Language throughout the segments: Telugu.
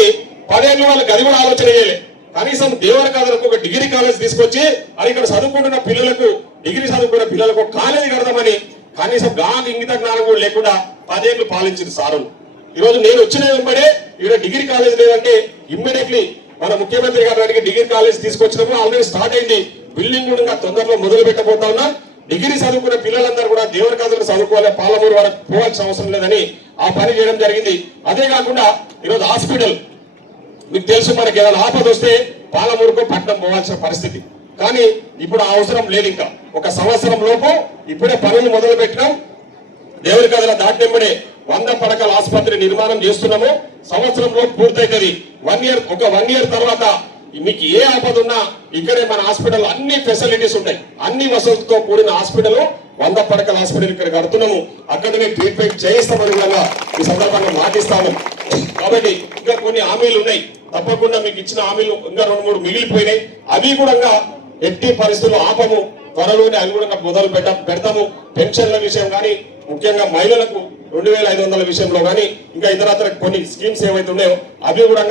కానీ పదేళ్ళు వాళ్ళకి అది కూడా ఆలోచన చేయలే. కనీసం దేవర కాదలకు ఒక డిగ్రీ కాలేజ్ తీసుకొచ్చి అది ఇక్కడ చదువుకుంటున్న పిల్లలకు డిగ్రీ చదువుకున్న పిల్లలకు కాలేజీ కడదామని కనీసం గా ఇంగిత జ్ఞానం కూడా లేకుండా పదేళ్ళు పాలించింది సారులు ఈ రోజు నేను వచ్చిన వెంబడే ఇక్కడ డిగ్రీ కాలేజ్ లేదంటే ఇమ్మీడియట్లీ మన ముఖ్యమంత్రి గారు డిగ్రీ కాలేజ్ తీసుకొచ్చినప్పుడు ఆల్రెడీ స్టార్ట్ అయింది. బిల్డింగ్ కూడా తొందరలో మొదలు పెట్టబోతా ఉన్నా. డిగ్రీ చదువుకునే పిల్లలందరూ కూడా దేవుని కథలు చదువుకోవాలి పాలమూరు వరకు పోవాల్సిన అవసరం లేదని ఆ పని చేయడం జరిగింది. అదే కాకుండా ఈరోజు హాస్పిటల్ మీకు తెలుసు మనకి ఏదైనా ఆపద వస్తే పాలమూరుకు పట్టణం పోవాల్సిన పరిస్థితి. కానీ ఇప్పుడు ఆ అవసరం లేదు ఇంకా. ఒక సంవత్సరం లోపు ఇప్పుడే పనులు మొదలు పెట్టినాం దేవుని కథల దాటినెంబడే వంద పడకల ఆసుపత్రి నిర్మాణం చేస్తున్నాము. సంవత్సరంలో పూర్తయితది. వన్ ఇయర్ ఒక వన్ ఇయర్ తర్వాత మీకు ఏ ఆపద ఉన్నా ఇక్కడే మన హాస్పిటల్ అన్ని ఫెసిలిటీస్ ఉంటాయి. అన్ని వసతులతో కూడిన హాస్పిటల్ వంద పడకల హాస్పిటల్ ఇక్కడ కడుతున్నాము. అక్కడనే ట్రీట్మెంట్ చేయిస్తామని కూడా ఈ సందర్భంగా మాటిస్తాము. కాబట్టి ఇంకా కొన్ని హామీలు ఉన్నాయి. తప్పకుండా మీకు ఇచ్చిన హామీలు ఇంకా రెండు మూడు మిగిలిపోయినాయి. అవి కూడా ఎట్టి పరిస్థితులు ఆపము. త్వరలోనే అవి కూడా మొదలు పెట్ట పెడతాము. పెన్షన్ల విషయం కానీ ముఖ్యంగా మహిళలకు రెండు వేల ఐదు వందల విషయంలో కానీ ఇంకా ఇతరత్ర కొన్ని స్కీమ్స్ ఏవైతే ఉన్నాయో అవి కూడా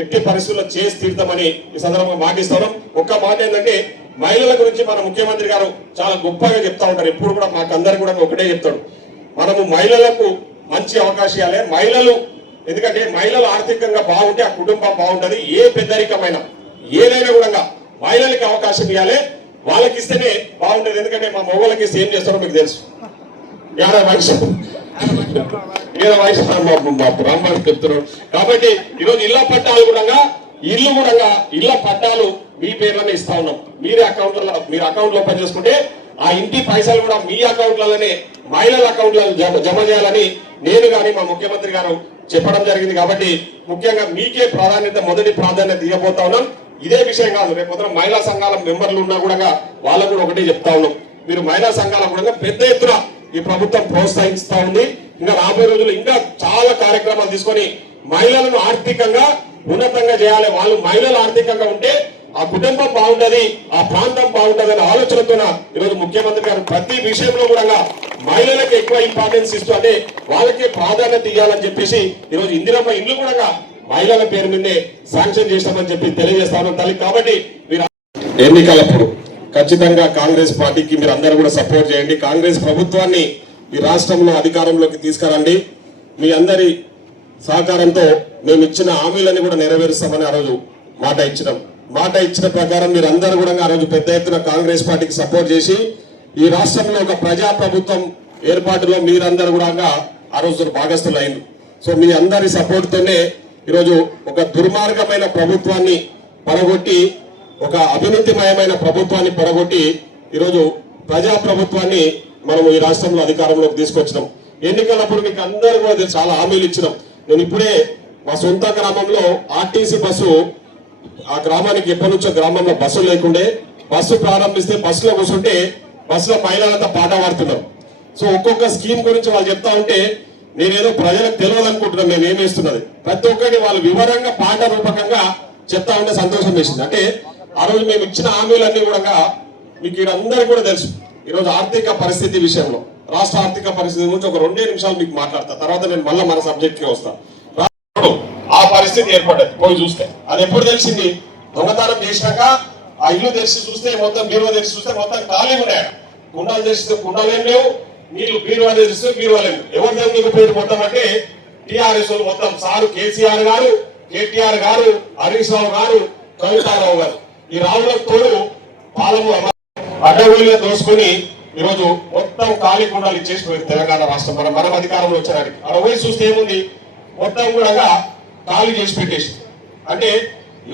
ఎట్టి పరిస్థితుల్లో చేసి తీర్థమని ఈ సందర్భంగా మాటిస్తున్నాం ఒక్క మాట ఏంటంటే మహిళల గురించి మన ముఖ్యమంత్రి గారు చాలా గొప్పగా చెప్తా ఉంటారు. ఎప్పుడు కూడా మాకు అందరు కూడా ఒకటే చెప్తాడు. మనము మహిళలకు మంచి అవకాశం ఇవ్వాలి. మహిళలు ఎందుకంటే మహిళలు ఆర్థికంగా బాగుంటే ఆ కుటుంబం బాగుంటుంది. ఏ పెద్దరికమైన ఏదైనా కూడా మహిళలకి అవకాశం ఇవ్వాలి. వాళ్ళకి ఇస్తేనే బాగుంటుంది. ఎందుకంటే మా మగవాళ్ళకి ఇస్తే ఏం చేస్తారో మీకు తెలుసు. ఏడా మనిషి మీరు వయసు మా మా చెప్తున్నాడు. కాబట్టి ఈరోజు ఇళ్ళ పట్టాలు కూడా ఇల్లు కూడా ఇళ్ళ పట్టాలు మీ పేర్లనే ఇస్తా ఉన్నాం. మీరే అకౌంట్ మీరు అకౌంట్లో పనిచేసుకుంటే చేసుకుంటే ఆ ఇంటి పైసలు కూడా మీ అకౌంట్లలోనే మహిళల అకౌంట్లలో జమ జమ చేయాలని నేను కానీ మా ముఖ్యమంత్రి గారు చెప్పడం జరిగింది. కాబట్టి ముఖ్యంగా మీకే ప్రాధాన్యత మొదటి ప్రాధాన్యత ఇవ్వబోతా ఉన్నాం. ఇదే విషయం కాదు రేపు మహిళా సంఘాల మెంబర్లు ఉన్నా కూడా వాళ్ళకు కూడా ఒకటే చెప్తా ఉన్నాం. మీరు మహిళా సంఘాల కూడా పెద్ద ఎత్తున ఈ ప్రభుత్వం ప్రోత్సహిస్తా ఉంది. ఇంకా రాబోయే రోజులు ఇంకా చాలా కార్యక్రమాలు తీసుకొని మహిళలను ఆర్థికంగా ఉన్నతంగా చేయాలి. వాళ్ళు మహిళలు ఆర్థికంగా ఉంటే ఆ కుటుంబం బాగుంటది ఆ ప్రాంతం బాగుంటది అనే ఆలోచనతో ఈరోజు ముఖ్యమంత్రి గారు ప్రతి విషయంలో కూడా మహిళలకు ఎక్కువ ఇంపార్టెన్స్ ఇస్తూ అంటే వాళ్ళకే ప్రాధాన్యత ఇవ్వాలని చెప్పేసి ఈరోజు ఇందిరమ్మ ఇల్లు కూడా మహిళల పేరు మీదే శాంక్షన్ చేస్తామని చెప్పి తెలియజేస్తాను తల్లి. కాబట్టి మీరు ఎన్నికలప్పుడు ఖచ్చితంగా కాంగ్రెస్ పార్టీకి మీరు అందరూ కూడా సపోర్ట్ చేయండి. కాంగ్రెస్ ప్రభుత్వాన్ని ఈ రాష్ట్రంలో అధికారంలోకి తీసుకురండి. మీ అందరి సహకారంతో మేము ఇచ్చిన హామీలన్నీ కూడా నెరవేరుస్తామని ఆ రోజు మాట ఇచ్చినాం. మాట ఇచ్చిన ప్రకారం మీరు అందరూ కూడా ఆ రోజు పెద్ద ఎత్తున కాంగ్రెస్ పార్టీకి సపోర్ట్ చేసి ఈ రాష్ట్రంలో ఒక ప్రజా ప్రభుత్వం ఏర్పాటులో మీరందరూ కూడా ఆ రోజు భాగస్థులు అయింది సో మీ అందరి సపోర్ట్తోనే ఈరోజు ఒక దుర్మార్గమైన ప్రభుత్వాన్ని పడగొట్టి ఒక అవినీతిమయమైన ప్రభుత్వాన్ని పడగొట్టి ఈరోజు ప్రజా ప్రభుత్వాన్ని మనము ఈ రాష్ట్రంలో అధికారంలోకి తీసుకొచ్చినాం. ఎన్నికలప్పుడు మీకు అందరూ కూడా చాలా హామీలు ఇచ్చినాం. నేను ఇప్పుడే మా సొంత గ్రామంలో ఆర్టీసీ బస్సు ఆ గ్రామానికి ఎప్పటి నుంచో గ్రామంలో బస్సు లేకుండే బస్సు ప్రారంభిస్తే బస్సులో కూర్చుంటే బస్సులో మహిళలంతా పాట పాడుతున్నారు. సో ఒక్కొక్క స్కీమ్ గురించి వాళ్ళు చెప్తా ఉంటే నేనేదో ప్రజలకు తెలియాలనుకుంటున్నాను నేను ఏం ప్రతి ఒక్కటి వాళ్ళు వివరంగా పాట రూపకంగా చెప్తా ఉంటే సంతోషం వేసింది. అంటే ఆ రోజు మేము ఇచ్చిన హామీలన్నీ కూడా మీకు అందరికీ కూడా తెలుసు. ఈరోజు ఆర్థిక పరిస్థితి విషయంలో రాష్ట్ర ఆర్థిక పరిస్థితి గురించి ఒక రెండే నిమిషాలు మీకు మాట్లాడతా. తర్వాత నేను మళ్ళీ మన సబ్జెక్ట్కి వస్తాను ఆ పరిస్థితి ఏర్పడ్డది పోయి చూస్తే. అది ఎప్పుడు తెలిసింది? దొంగతనం చేసినాక ఆ ఇల్లు తెరిచి చూస్తే మొత్తం బీరువా తెరిచి చూస్తే మొత్తం ఖాళీ ఉన్నాయి కుండాలు తెరిస్తే కుండాలు ఏం లేవు నీళ్ళు బీరువా తెరిస్తే బీరువా లేవు. ఎవరు పేరు మొత్తం అంటే? టిఆర్ఎస్ మొత్తం సారు కేసీఆర్ గారు కేటీఆర్ గారు హరీష్ రావు గారు కవితారావు గారు. ఈ రావులకు తోడు పాలము అడ్డగోలుగా దోసుకొని ఈరోజు మొత్తం ఖాళీ కుండాలు ఇచ్చేసి తెలంగాణ రాష్ట్రం. మనం మనం అధికారంలో వచ్చడానికి అక్కడ పోయి చూస్తే ఏముంది? మొత్తం కూడా ఖాళీ చేసి పెట్టేసి. అంటే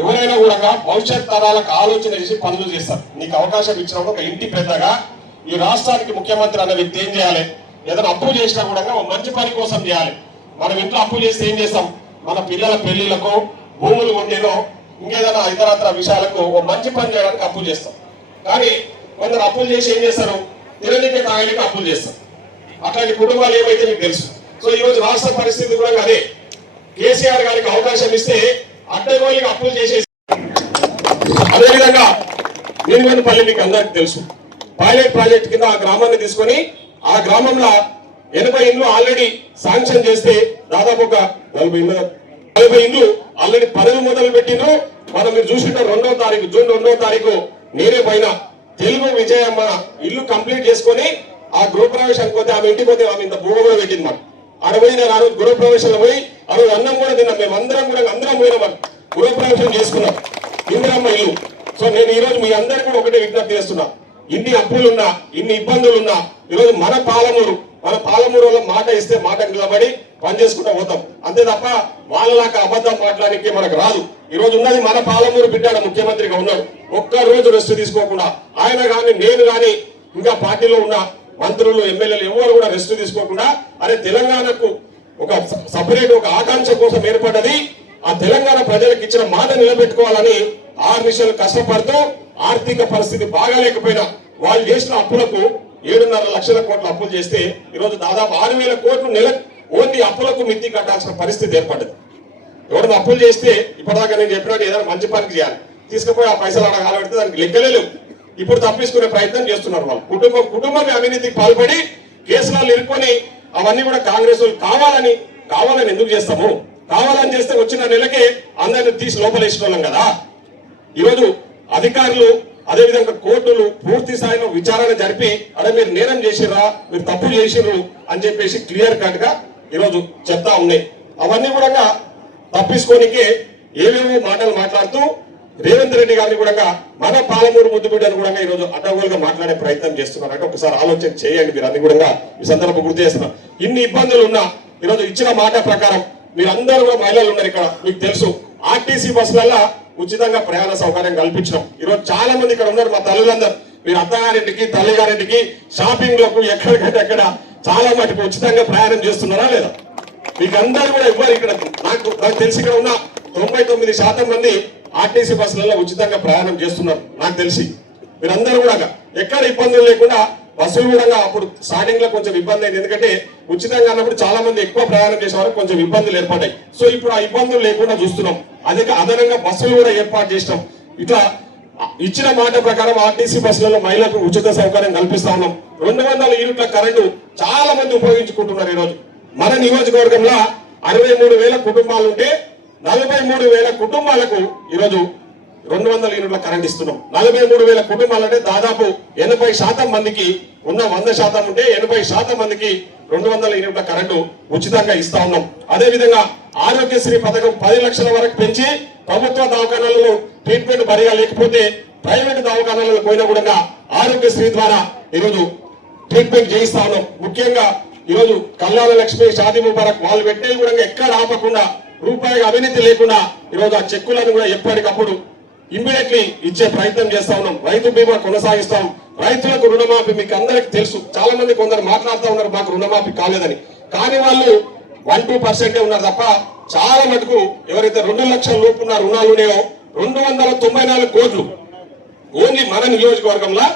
ఎవరైనా కూడా భవిష్యత్ తరాలకు ఆలోచన చేసి పనులు చేస్తారు. నీకు అవకాశం ఇచ్చినప్పుడు ఒక ఇంటి పెద్దగా ఈ రాష్ట్రానికి ముఖ్యమంత్రి అన్న వ్యక్తి ఏం చేయాలి? ఏదైనా అప్పు చేసినా కూడా మంచి పని కోసం చేయాలి. మనం ఇంట్లో అప్పు చేస్తే ఏం చేస్తాం? మన పిల్లల పెళ్ళిలకు భూములు ఉండేలో ఇంకేదైనా ఇతరత్ర విషయాలకు ఒక మంచి పని చేయడానికి అప్పులు చేస్తాం. కానీ కొందరు అప్పులు చేసి ఏం చేస్తారు? తిననికే తాగడానికి అప్పులు చేస్తారు. అట్లాంటి కుటుంబాలు ఏమైతే మీకు తెలుసు. సో ఈ రోజు రాష్ట్ర పరిస్థితి కూడా అదే. కేసీఆర్ గారికి అవకాశం ఇస్తే అడ్డగోలిగా అప్పులు చేసేసి అదేవిధంగా పల్లి మీకు అందరికి తెలుసు. పైలట్ ప్రాజెక్ట్ కింద ఆ గ్రామాన్ని తీసుకొని ఆ గ్రామంలో ఎనభై ఇండ్లు ఆల్రెడీ శాంక్షన్ చేస్తే దాదాపు ఒక నలభై ఇండ్లు నలభై ఇండ్లు ఆల్రెడీ పనులు మొదలు పెట్టిండ్రు. మనం మీరు చూసింటారు రెండో తారీఖు జూన్ రెండో తారీఖు నేనే పైన తెలుగు విజయమ్మ ఇల్లు కంప్లీట్ చేసుకొని ఆ గృహప్రవేశానికి పోతే ఆమె ఇంటికి పోతే ఆమె ఇంత భూమ కూడా పెట్టింది మనం ఆడ పోయి నేను ఆ రోజు గృహప్రవేశంలో పోయి ఆ రోజు అన్నం కూడా తిన్నాం. మేము అందరం కూడా అందరం పోయినాం మనం గృహప్రవేశం చేసుకున్నాం. ఇందిరమ్మ ఇల్లు. సో నేను ఈ రోజు మీ అందరికీ కూడా ఒకటే విజ్ఞప్తి చేస్తున్నా. ఇన్ని అప్పులున్నా ఇన్ని ఇబ్బందులున్నా ఈరోజు మన పాలమూరు మన పాలమూరు వల్ల మాట ఇస్తే మాట నిలబడి పని చేసుకుంటూ పోతాం. అంతే తప్ప వాళ్ళలాగా అబద్ధం మాట్లాడడానికి మనకు రాదు. ఈ రోజు ఉన్నది మన పాలమూరు బిడ్డ ముఖ్యమంత్రిగా ఉన్నాడు. ఒక్క రోజు రెస్ట్ తీసుకోకుండా ఆయన కానీ నేను కానీ ఇంకా పార్టీలో ఉన్న మంత్రులు ఎమ్మెల్యేలు ఎవరు కూడా రెస్ట్ తీసుకోకుండా అరే తెలంగాణకు ఒక సపరేట్ ఒక ఆకాంక్ష కోసం ఏర్పడ్డది. ఆ తెలంగాణ ప్రజలకు ఇచ్చిన మాట నిలబెట్టుకోవాలని ఆరు నిమిషాలు కష్టపడుతూ ఆర్థిక పరిస్థితి బాగాలేకపోయినా వాళ్ళు చేసిన అప్పులకు ఏడున్నర లక్షల కోట్ల అప్పులు చేస్తే ఈరోజు దాదాపు ఆరు వేల కోట్లు నెల ఓన్లీ అప్పులకు మిత్తి కట్టాల్సిన పరిస్థితి ఏర్పడ్డది. ఎవరైనా అప్పులు చేస్తే ఇప్పటిదాకా నేను చెప్పినట్టు ఏదైనా మంచి పనికి చేయాలి. తీసుకుపోయి ఆ పైసలు అక్కడ కాలబెడితే దానికి లెక్కలే లేవు. ఇప్పుడు తప్పించుకునే ప్రయత్నం చేస్తున్నారు వాళ్ళు. కుటుంబం కుటుంబమే అవినీతికి పాల్పడి కేసులలో ఇరుక్కొని అవన్నీ కూడా కాంగ్రెస్ వాళ్ళు కావాలని కావాలని ఎందుకు చేస్తాము? కావాలని చేస్తే వచ్చిన నెలకే అందరిని తీసి లోపలేసుకోలేం వాళ్ళం కదా. ఈరోజు అధికారులు అదేవిధంగా కోర్టులు పూర్తి స్థాయిలో విచారణ జరిపి అదే మీరు నేరం చేసిర్రా మీరు తప్పు చేసిర్రు అని చెప్పేసి క్లియర్ కట్గా ఈరోజు చెప్తా ఉన్నాయి అవన్నీ కూడా తప్పించుకోనికే ఏవేవో మాటలు మాట్లాడుతూ రేవంత్ రెడ్డి గారిని కూడా మన పాలమూరు ముద్దుబిడ్డను కూడా ఈరోజు అడ్డగోలుగా మాట్లాడే ప్రయత్నం చేస్తున్నారంటే ఒకసారి ఆలోచన చేయండి మీరు అన్ని కూడా ఈ సందర్భం గుర్తు చేస్తున్నారు ఇన్ని ఇబ్బందులు ఉన్నా ఈరోజు ఇచ్చిన మాట ప్రకారం మీరందరూ కూడా మహిళలు ఉన్నారు ఇక్కడ మీకు తెలుసు. ఆర్టీసీ బస్సులల్లో ఉచితంగా ప్రయాణ సౌకర్యం కల్పించడం ఈరోజు చాలా మంది ఇక్కడ ఉన్నారు మా తల్లులందరూ. మీరు అత్తగారింటికి తల్లిగారింటికి షాపింగ్లకు ఎక్కడికంటే ఎక్కడ చాలా మటుకు ఉచితంగా ప్రయాణం చేస్తున్నారా లేదా? మీకు అందరూ కూడా ఇవ్వాలి ఇక్కడ. నాకు నాకు తెలిసి ఇక్కడ ఉన్న తొంభై తొమ్మిది శాతం మంది ఆర్టీసీ బస్సులలో ఉచితంగా ప్రయాణం చేస్తున్నారు. నాకు తెలిసి. మీరందరూ కూడా ఎక్కడ ఇబ్బందులు లేకుండా బస్సులు కూడా అప్పుడు స్టార్టింగ్లో కొంచెం ఇబ్బంది అయింది. ఎందుకంటే ఉచితంగా అన్నప్పుడు చాలా మంది ఎక్కువ ప్రయాణం చేసేవారు కొంచెం ఇబ్బందులు ఏర్పడ్డాయి. సో ఇప్పుడు ఆ ఇబ్బందులు లేకుండా చూస్తున్నాం. అదే అదనంగా బస్సులు కూడా ఏర్పాటు చేసినాం. ఇట్లా ఇచ్చిన మాట ప్రకారం ఆర్టీసీ బస్సులలో మహిళలకు ఉచిత సౌకర్యం కల్పిస్తా ఉన్నాం. రెండు వందల యూనిట్ల కరెంటు చాలా మంది ఉపయోగించుకుంటున్నారు ఈరోజు. మన నియోజకవర్గంలో అరవై మూడు వేల కుటుంబాలు ఉంటే నలభై మూడు వేల కుటుంబాలకు ఈరోజు రెండు వందల యూనిట్ల కరెంట్ ఇస్తున్నాం. నలభై మూడు వేల కుటుంబాలు అంటే దాదాపు ఎనభై శాతం మందికి ఉన్న వంద శాతం ఉంటే ఎనభై శాతం మందికి రెండు వందల యూనిట్ల కరెంటు ఉచితంగా ఇస్తా ఉన్నాం. అదేవిధంగా ఆరోగ్యశ్రీ పథకం పది లక్షల వరకు పెంచి ప్రభుత్వ దవాఖానాలలో ట్రీట్మెంట్ బరిగా లేకపోతే ప్రైవేట్ దవాఖానాలకు పోయినా కూడా ఆరోగ్యశ్రీ ద్వారా ఈరోజు ట్రీట్మెంట్ చేయిస్తా ఉన్నాం. ముఖ్యంగా ఈరోజు కళ్యాణ లక్ష్మి షాదీ ముబారక్ వాళ్ళు పెట్టేది కూడా ఎక్కడ ఆపకుండా రూపాయిగా అవినీతి లేకుండా ఈరోజు ఆ చెక్కులను కూడా ఎప్పటికప్పుడు ఇమ్మీడియట్లీ ఇచ్చే ప్రయత్నం చేస్తా ఉన్నాం. రైతు బీమా కొనసాగిస్తాం. రైతులకు రుణమాఫీ మీకు అందరికి తెలుసు. చాలా మంది కొందరు మాట్లాడుతూ ఉన్నారు మాకు రుణమాఫీ కాలేదని. కానీ వాళ్ళు వన్ టూ పర్సెంటే ఉన్నారు తప్ప చాలా మటుకు ఎవరైతే రెండు లక్షల లోపు ఉన్న రుణాలు ఉన్నాయో రెండు వందల తొంభై నాలుగు కోట్లు. ఓన్లీ మన నియోజకవర్గంలో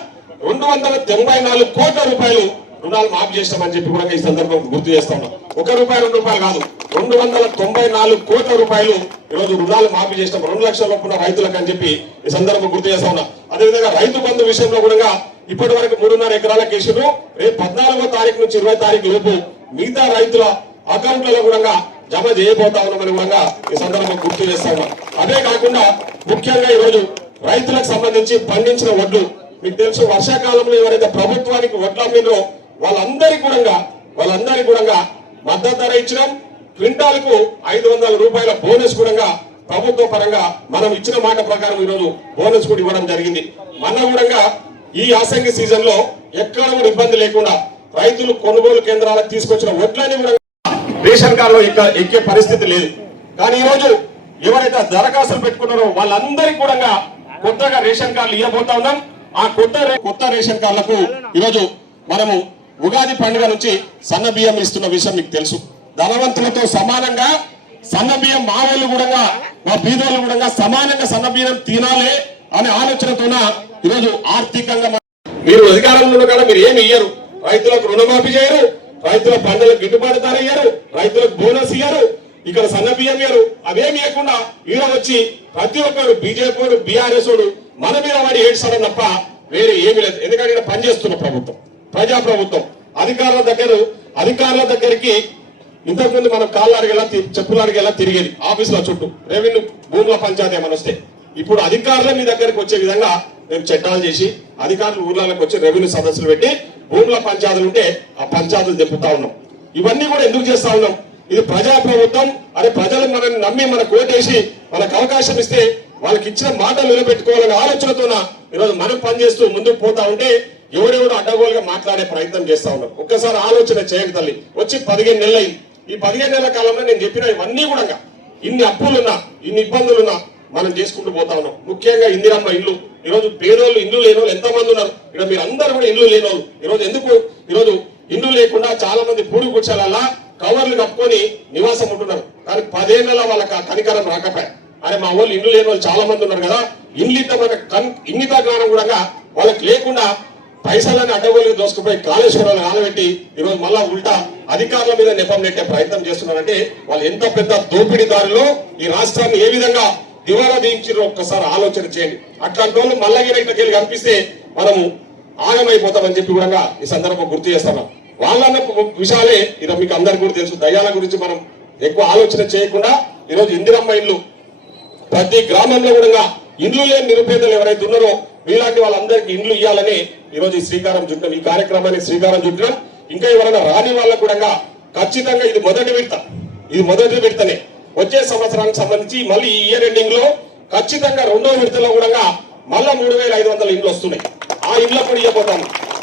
రెండు వందల తొంభై నాలుగు కోట్ల రూపాయలు రుణాలు మాఫీ చేస్తామని చెప్పి కూడా ఈ సందర్భం గుర్తు చేస్తా ఉన్నాం. ఒక రూపాయి రెండు రూపాయలు కాదు. రెండు వందల తొంభై నాలుగు కోట్ల రూపాయలు ఈరోజు రుణాలు మాఫీ చేస్తాం. రెండు లక్షల లోపున రైతులకు అని చెప్పి ఈ సందర్భం గుర్తు చేస్తా ఉన్నా. అదేవిధంగా రైతు బంధు విషయంలో కూడా ఇప్పటి వరకు మూడున్నర ఎకరాల కేసులు రేపు పద్నాలుగో తారీఖు నుంచి ఇరవై తారీఖు లోపు మిగతా రైతుల అకౌంట్లలో కూడా జమ చేయబోతా ఉన్నామని కూడా ఈ సందర్భంగా గుర్తు చేస్తా ఉన్నాం అదే కాకుండా ముఖ్యంగా ఈరోజు రైతులకు సంబంధించి పండించిన వడ్లు మీకు తెలుసు వర్షాకాలంలో ఎవరైతే ప్రభుత్వానికి వడ్లు అమ్మిందో వాళ్ళందరికీ కూడా వాళ్ళందరికీ కూడా మద్దతు ధర ఇచ్చినాం. క్వింటాల్కు ఐదు వందల రూపాయల బోనస్ కూడా ప్రభుత్వ పరంగా మనం ఇచ్చిన మాట ప్రకారం ఈరోజు బోనస్ కూడా ఇవ్వడం జరిగింది. మన కూడా ఈ యాసంగి సీజన్లో ఎక్కడ కూడా ఇబ్బంది లేకుండా రైతులు కొనుగోలు కేంద్రాలకు తీసుకొచ్చిన వడ్లని కూడా రేషన్ కార్డులో ఎక్క ఎక్కే పరిస్థితి లేదు. కానీ ఈరోజు రోజు ఎవరైతే దరఖాస్తులు పెట్టుకున్నారో వాళ్ళందరికీ కూడా కొత్తగా రేషన్ కార్డులు ఇవ్వబోతా ఉన్నాం. ఆ కొత్త కొత్త రేషన్ కార్డులకు ఈరోజు మనము ఉగాది పండుగ నుంచి సన్న బియ్యం ఇస్తున్న విషయం మీకు తెలుసు. ధనవంతులతో సమానంగా సన్న బియ్యం మా వాళ్ళు కూడా మా బీదోళ్ళు కూడా సమానంగా సన్న బియ్యం తినాలి అనే ఆలోచనతోన ఈరోజు ఆర్థికంగా మీరు అధికారంలో ఉన్న మీరు ఏమి ఇయ్యరు. రైతులకు రుణమాఫీ చేయరు. రైతుల పంటలకు గిట్టుబాటు ధర ఇయ్యరు రైతులకు బోనస్ ఇయ్యరు ఇక్కడ సన్న బియ్యం ఇయ్యరు. అవేమి ఇవ్వకుండా ఈడ వచ్చి ప్రతి ఒక్కరు బీజేపీ బీఆర్ఎస్ మన మీద వాడి ఏడ్చడం తప్ప వేరే ఏమి లేదు. ఎందుకంటే ఇక్కడ పనిచేస్తున్న ప్రభుత్వం ప్రజా ప్రభుత్వం అధికారుల దగ్గర అధికారుల దగ్గరికి ఇంతకుముందు మనం కాళ్ళు అడిగేలా చెప్పులు అడిగేలా తిరిగేది ఆఫీసుల చుట్టూ. రెవెన్యూ భూముల పంచాయతీ ఏమైనా వస్తే. ఇప్పుడు అధికారులే మీ దగ్గరికి వచ్చే విధంగా మేము చట్టాలు చేసి అధికారులు ఊర్లలోకి వచ్చి రెవెన్యూ సదస్సులు పెట్టి భూముల పంచాయతీలు ఉంటే ఆ పంచాయతీలు చెప్పుతా ఉన్నాం. ఇవన్నీ కూడా ఎందుకు చేస్తా ఉన్నాం? ఇది ప్రజా ప్రభుత్వం అదే ప్రజలు మనల్ని నమ్మి మనకు కోటేసి మనకు అవకాశం ఇస్తే వాళ్ళకి ఇచ్చిన మాటలు నిలబెట్టుకోవాలనే ఆలోచనతోన ఈరోజు మనం పనిచేస్తూ ముందుకు పోతా ఉంటే ఎవరెవరు అడ్డగోలుగా మాట్లాడే ప్రయత్నం చేస్తా ఉన్నారు ఒక్కసారి ఆలోచన చేయక తల్లి. వచ్చి పదిహేను నెలలు. ఈ పదిహేను నెలల కాలంలో నేను చెప్పిన ఇవన్నీ కూడా ఇన్ని అప్పులున్నా ఇన్ని ఇబ్బందులున్నా మనం చేసుకుంటూ పోతా ఉన్నాం. ముఖ్యంగా ఇందిరమ్మ ఇల్లు. ఈరోజు పేదోళ్ళు ఇల్లు లేని వాళ్ళు ఎంతమంది ఉన్నారు? ఇక్కడ మీరు అందరూ కూడా ఇల్లు లేని వాళ్ళు ఈరోజు ఎందుకు? ఈరోజు ఇల్లు లేకుండా చాలా మంది పూడి గుచ్చాలల్లా కవర్లు కప్పుకొని నివాసం ఉంటున్నారు. కానీ పదేళ్ళ వాళ్ళకి ఆ కనికరం రాకపోయా? అరే మా వాళ్ళు ఇల్లు లేని వాళ్ళు చాలా మంది ఉన్నారు కదా. ఇంగిత మన కన్ ఇంగిత జ్ఞానం కూడా వాళ్ళకి లేకుండా పైసలని అడ్డగోలుగా దోసుకుపోయి కాళేశ్వరాలు ఆనబెట్టి ఈరోజు మళ్ళా ఉల్టా అధికారుల మీద నెపం నెట్టే ప్రయత్నం చేస్తున్నారంటే వాళ్ళు ఎంత పెద్ద దోపిడీదారులో ఈ రాష్ట్రాన్ని ఏ విధంగా దివాలా దీయించారో ఒక్కసారి ఆలోచన చేయండి. అట్లాంటి వాళ్ళు మళ్ళా ఇక్కడికి వెళ్ళి కనిపిస్తే మనము ఆగమైపోతామని చెప్పి కూడా ఈ సందర్భం గుర్తు చేస్తున్నాం. వాళ్ళన్న విషయాలే ఈరోజు మీకు అందరికి కూడా తెలుసు. దయాల గురించి మనం ఎక్కువ ఆలోచన చేయకుండా ఈరోజు ఇందిరమ్మ ఇల్లు ప్రతి గ్రామంలో కూడా ఇండ్లు లేని నిరుపేదలు ఎవరైతే ఉన్నారో మీలాంటి వాళ్ళందరికీ ఇండ్లు ఇవ్వాలని ఈరోజు ఈ శ్రీకారం చుట్టాం ఈ కార్యక్రమాన్ని శ్రీకారం చుట్టాం ఇంకా ఎవరైనా రాని వాళ్ళకు కూడా ఖచ్చితంగా ఇది మొదటి విడత. ఇది మొదటి విడతనే. వచ్చే సంవత్సరానికి సంబంధించి మళ్ళీ ఈ ఇయర్ ఎండింగ్లో ఖచ్చితంగా రెండో విడతలో కూడా మళ్ళా మూడు వేల ఐదు వందల ఇండ్లు వస్తున్నాయి. ఆ ఇండ్లకు కూడా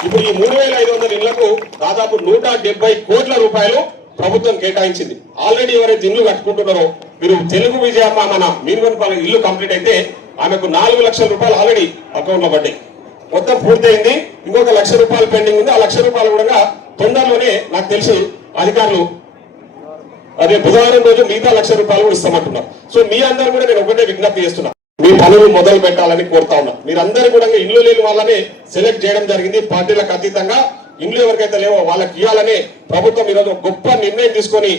ఇప్పుడు ఈ మూడు వేల ఐదు వందల ఇళ్ళకు దాదాపు నూట డెబ్బై కోట్ల రూపాయలు ప్రభుత్వం కేటాయించింది. ఆల్రెడీ ఎవరైతే ఇల్లు కట్టుకుంటున్నారో మీరు తెలుగు విజయమ్మ మన మీనుగొనపాలెం ఇల్లు కంప్లీట్ అయితే ఆమెకు నాలుగు లక్షల రూపాయలు ఆల్రెడీ అకౌంట్లో పడ్డాయి. మొత్తం పూర్తయింది. ఇంకొక లక్ష రూపాయలు పెండింగ్ ఉంది. ఆ లక్ష రూపాయలు కూడా తొందరలోనే నాకు తెలిసి అధికారులు అదే బుధవారం రోజు మిగతా లక్ష రూపాయలు కూడా ఇస్తామంటున్నారు. సో మీ అందరూ కూడా నేను ఒకటే విజ్ఞప్తి చేస్తున్నా. మీ పనులు మొదలు పెట్టాలని కోరుతా ఉన్నా. మీరందరూ కూడా ఇల్లు లేని వాళ్ళని సెలెక్ట్ చేయడం జరిగింది. పార్టీలకు అతీతంగా ఇండ్లు ఎవరికైతే లేవో వాళ్ళకి ఇవ్వాలని ప్రభుత్వం ఈరోజు గొప్ప నిర్ణయం తీసుకొని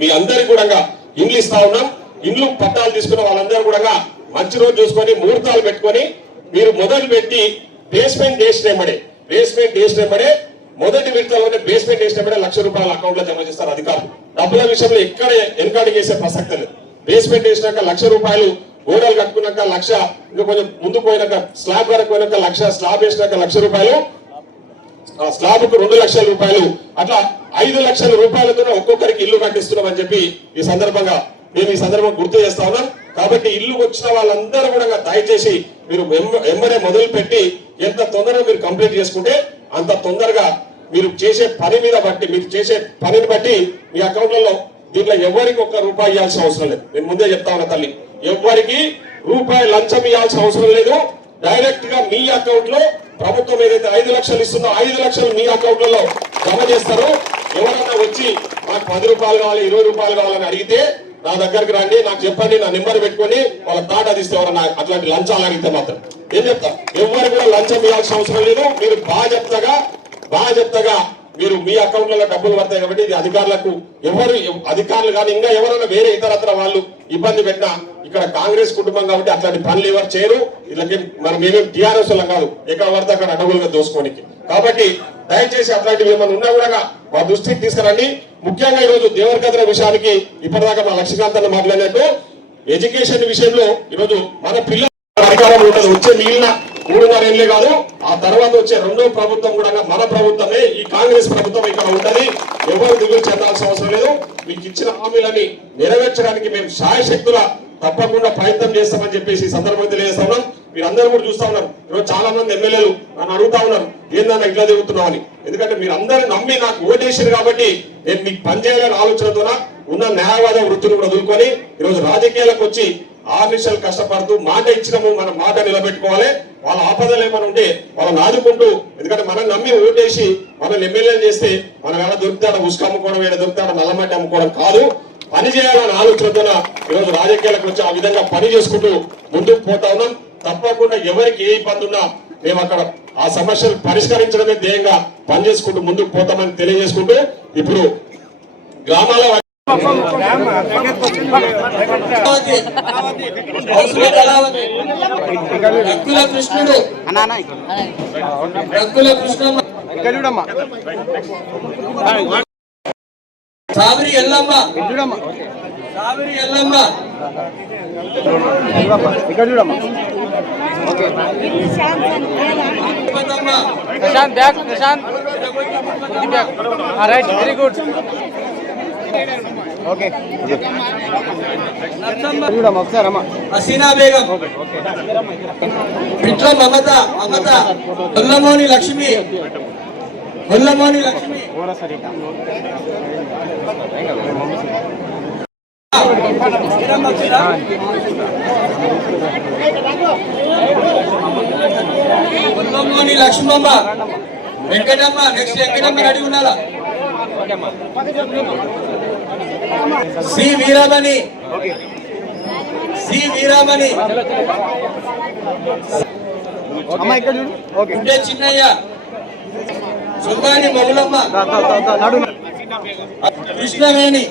మీ అందరికి కూడా ఇండ్లు ఇస్తా ఉన్నాం. ఇండ్లు పట్టాలు తీసుకున్న వాళ్ళందరూ కూడా మంచి రోజు చూసుకొని ముహూర్తాలు పెట్టుకొని మీరు మొదలు పెట్టి బేస్మెంట్ వేసినమ్మడే బేస్మెంట్ వేసినమ్మడే మొదటి విడతలోనే బేస్మెంట్ వేసినప్పుడే లక్ష రూపాయల అకౌంట్లో జమ చేస్తారు అధికారులు. డబ్బుల విషయంలో ఎక్కడ వెనకాడి చేసే ప్రసక్తి లేదు బేస్మెంట్ వేసినాక లక్ష రూపాయలు గోడలు కట్టుకున్నాక లక్ష ఇంకా కొంచెం ముందుకు పోయినాక స్లాబ్ వరకు పోయినాక లక్ష స్లాబ్ వేసినాక లక్ష రూపాయలు స్లాబ్కు రెండు లక్షల రూపాయలు అట్లా ఐదు లక్షల రూపాయలతో ఒక్కొక్కరికి ఇల్లు కట్టిస్తున్నామని చెప్పి ఈ సందర్భంగా మేము ఈ సందర్భం గుర్తు చేస్తా ఉన్నాం కాబట్టి ఇల్లు వచ్చిన వాళ్ళందరూ కూడా దయచేసి మీరు ఎమ్మ- మొదలు పెట్టి ఎంత తొందరగా మీరు కంప్లీట్ చేసుకుంటే అంత తొందరగా మీరు చేసే పని మీద బట్టి మీరు చేసే పనిని బట్టి మీ అకౌంట్లలో దీంట్లో ఎవరికి ఒక్క రూపాయి ఇవ్వాల్సిన అవసరం లేదు. నేను ముందే చెప్తా ఉన్నా తల్లి ఎవరికి రూపాయి లంచం ఇవ్వాల్సిన అవసరం లేదు. డైరెక్ట్గా మీ అకౌంట్లో ప్రభుత్వం ఏదైతే ఐదు లక్షలు ఇస్తుందో ఐదు లక్షలు మీ అకౌంట్లలో జమ చేస్తారు. ఎవరన్నా వచ్చి నాకు పది రూపాయలు కావాలి ఇరవై రూపాయలు కావాలని అడిగితే నా దగ్గరికి రండి నాకు చెప్పండి నా నెంబర్ పెట్టుకొని వాళ్ళ తాట తీస్తే ఎవరన్నా అట్లాంటి లంచాలు అడిగితే మాత్రం. ఏం చెప్తా? ఎవరు కూడా లంచం ఇవ్వాల్సిన అవసరం లేదు. మీరు బాధ్యతగా బాధ్యతగా మీరు మీ అకౌంట్లలో డబ్బులు పడతాయి కాబట్టి ఇది అధికారులకు ఎవరు అధికారులు కానీ ఇంకా ఎవరైనా వేరే ఇతరత్ర వాళ్ళు ఇబ్బంది పెట్టినా ఇక్కడ కాంగ్రెస్ కుటుంబం కాబట్టి అట్లాంటి పనులు ఎవరు చేయరు. ఇళ్ళకి మనం ఏమేమి టీఆర్ఎస్ కాదు. ఎక్కడ పడితే అక్కడ అడవులుగా దోసుకోనికి. కాబట్టి దయచేసి అట్లాంటివి ఏమైనా ఉన్నా కూడా మా దృష్టికి తీసుకురండి. ముఖ్యంగా ఈరోజు దేవరకద్ర విషయానికి ఇప్పటిదాకా మా లక్ష్మీకాంత్ అన్న మాట్లాడినట్టు ఎడ్యుకేషన్ విషయంలో ఈరోజు మన పిల్లలు అధికారంలో వచ్చే మిగిలిన మూడున్నర ఏళ్ళే కాదు ఆ తర్వాత వచ్చే రెండో ప్రభుత్వం కూడా మన ప్రభుత్వమే ఈ కాంగ్రెస్ ప్రభుత్వం ఇక్కడ ఉంటది. ఎవరు దిగులు చెందాల్సిన అవసరం లేదు. మీకు ఇచ్చిన హామీలని నెరవేర్చడానికి మేము శాయశక్తుల తప్పకుండా ప్రయత్నం చేస్తామని చెప్పేసి ఈ సందర్భంగా తెలియజేస్తా ఉన్నాం. మీరు అందరూ కూడా చూస్తా ఉన్నారు. ఈరోజు చాలా మంది ఎమ్మెల్యేలు నన్ను అడుగుతా ఉన్నారు ఏందన్నా ఇట్లా దిగుతున్నావు అని. ఎందుకంటే మీరు అందరూ నమ్మి నాకు ఓటేసారు కాబట్టి నేను మీకు పనిచేయాలని ఆలోచనతోన ఉన్న న్యాయవాద వృత్తిని కూడా వదులుకొని ఈరోజు రాజకీయాలకు వచ్చి ఆరు నిమిషాలు కష్టపడుతూ మాట ఇచ్చినాము మన మాట నిలబెట్టుకోవాలి. వాళ్ళ ఆపదలు ఏమైనా ఉంటే వాళ్ళని ఆదుకుంటూ ఎందుకంటే మనం నమ్మి ఓటేసి మనల్ని ఎమ్మెల్యేలు చేస్తే మనం ఎలా దొరుకుతాడో ఉసుక అమ్ముకోవడం ఏడ దొరుకుతాడో నల్లమట్టి అమ్ముకోవడం కాదు. పని చేయాలనే ఆలోచనతో ఈరోజు రాజకీయాలకు వచ్చి ఆ విధంగా పని చేసుకుంటూ ముందుకు పోతా ఉన్నాం. తప్పకుండా ఎవరికి ఏ ఇబ్బంది ఉన్నా మేము అక్కడ ఆ సమస్యలు పరిష్కరించడమే ధ్యేయంగా పనిచేసుకుంటూ ముందుకు పోతామని తెలియజేసుకుంటూ ఇప్పుడు గ్రామాల రక్కుల కృష్ణుడు రక్కుల కృష్ణమ్మ సావిరి ఎల్లమ్మ. చూడమ్మా. సావిరి ఎల్లమ్మ. ఇక్కడ చూడమ్మా. Prashant back Prashant. Right very good. Okay. Narsamma చూడమ్మా ఒకసారి అమ్మా. హసీనా బేగం. పిట్ల మమత మమత. గొల్లమోని లక్ష్మి. గొల్లమోని లక్ష్మి? గొల్లమోని లక్ష్మమ్మ. వెంకటమ్మ నెక్స్ట్ వెంకటమ్మ రెడీ ఉండాలా? సి వీరామణి. సి వీరామణి. చిన్నయ్య. సుల్తాని మొగులమ్మ. కృష్ణవేణి.